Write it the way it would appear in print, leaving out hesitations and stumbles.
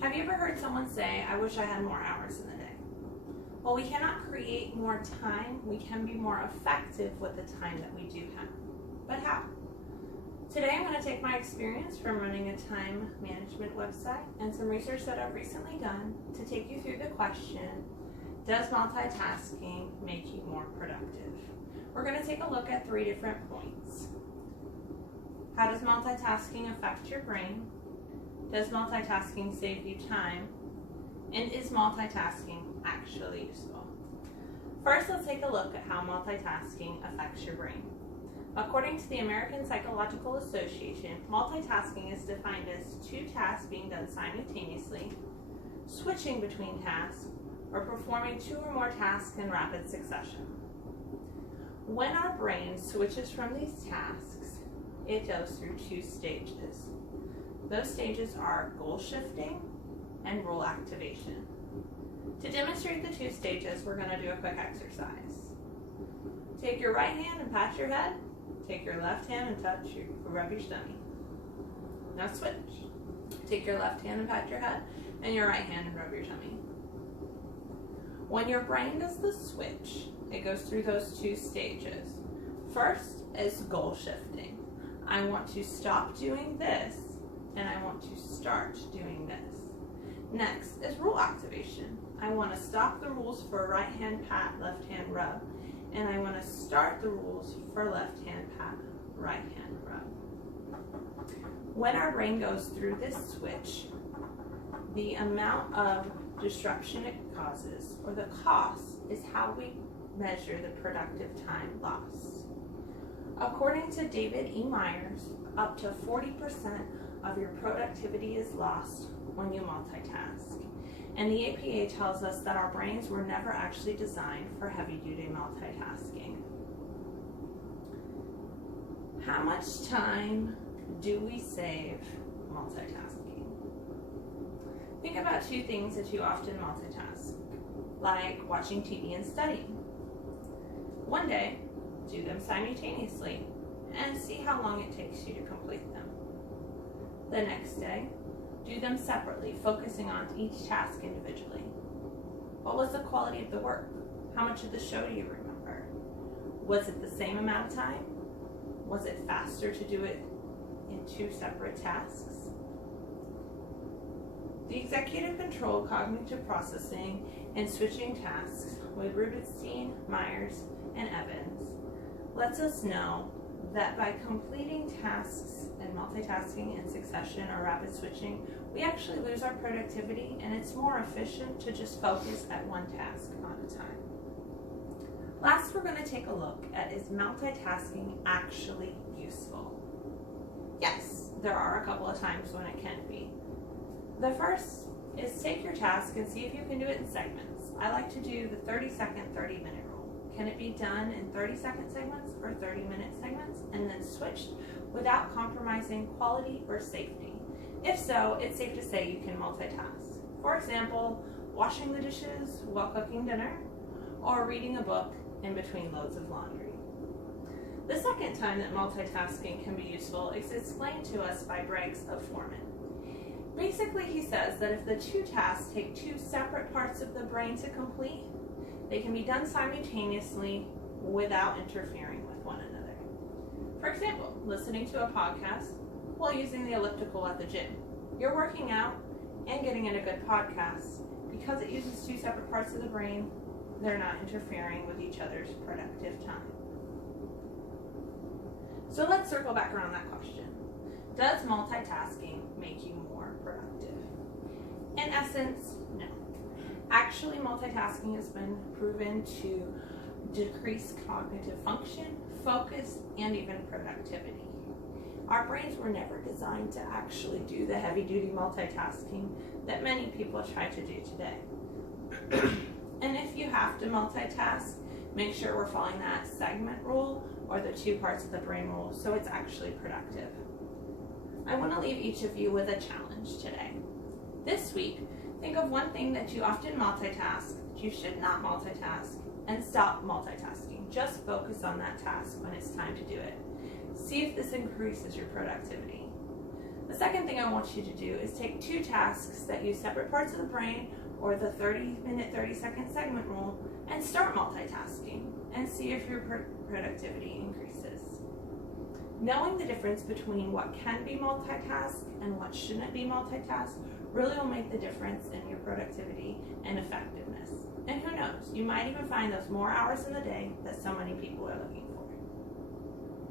Have you ever heard someone say, I wish I had more hours in the day? Well, we cannot create more time. We can be more effective with the time that we do have. But how? Today I'm going to take my experience from running a time management website and some research that I've recently done to take you through the question, does multitasking make you more productive? We're going to take a look at 3 different points. How does multitasking affect your brain? Does multitasking save you time? And is multitasking actually useful? First, let's take a look at how multitasking affects your brain. According to the American Psychological Association, multitasking is defined as 2 tasks being done simultaneously, switching between tasks, or performing 2 or more tasks in rapid succession. When our brain switches from these tasks, it goes through 2 stages. Those stages are goal shifting and rule activation. To demonstrate the 2 stages, we're going to do a quick exercise. Take your right hand and pat your head. Take your left hand and rub your stomach. Now switch. Take your left hand and pat your head, and your right hand and rub your tummy. When your brain does the switch, it goes through those 2 stages. First is goal shifting. I want to stop doing this, and I want to start doing this. Next is rule activation. I want to stop the rules for right hand pat, left hand rub, and I want to start the rules for left hand pat, right hand rub. When our brain goes through this switch, the amount of disruption it causes, or the cost, is how we measure the productive time lost. According to David E. Myers, up to 40% of your productivity is lost when you multitask. And the APA tells us that our brains were never actually designed for heavy-duty multitasking. How much time do we save multitasking? Think about 2 things that you often multitask, like watching TV and studying. One day, do them simultaneously and see how long it takes you to complete them. The next day, do them separately, focusing on each task individually. What was the quality of the work? How much of the show do you remember? Was it the same amount of time? Was it faster to do it in 2 separate tasks? The executive control, cognitive processing, and switching tasks with Rubinstein, Myers, and Evans lets us know that by completing tasks and multitasking in succession or rapid switching, we actually lose our productivity, and it's more efficient to just focus at one task at a time. Last, we're going to take a look at, is multitasking actually useful? Yes, there are a couple of times when it can be. The first is take your task and see if you can do it in segments. I like to do the 30-second, 30-minute rule. Can it be done in 30-second segments or 30-minute segments, and then switched without compromising quality or safety? If so, it's safe to say you can multitask. For example, washing the dishes while cooking dinner, or reading a book in between loads of laundry. The second time that multitasking can be useful is explained to us by Briggs of Foreman. Basically, he says that if the 2 tasks take 2 separate parts of the brain to complete, they can be done simultaneously without interfering with one another. For example, listening to a podcast while using the elliptical at the gym. You're working out and getting in a good podcast. Because it uses 2 separate parts of the brain, they're not interfering with each other's productive time. So let's circle back around that question. Does multitasking make you more productive? In essence, no. Actually, multitasking has been proven to decrease cognitive function, focus, and even productivity. Our brains were never designed to actually do the heavy-duty multitasking that many people try to do today. And if you have to multitask, make sure we're following that segment rule or the 2 parts of the brain rule so it's actually productive. I want to leave each of you with a challenge today. This week, think of one thing that you often multitask, that you should not multitask, and stop multitasking. Just focus on that task when it's time to do it. See if this increases your productivity. The second thing I want you to do is take 2 tasks that use separate parts of the brain, or the 30-minute, 30-second segment rule, and start multitasking and see if your productivity increases. Knowing the difference between what can be multitasked and what shouldn't be multitasked really will make the difference in your productivity and effectiveness. And who knows, you might even find those more hours in the day that so many people are looking for.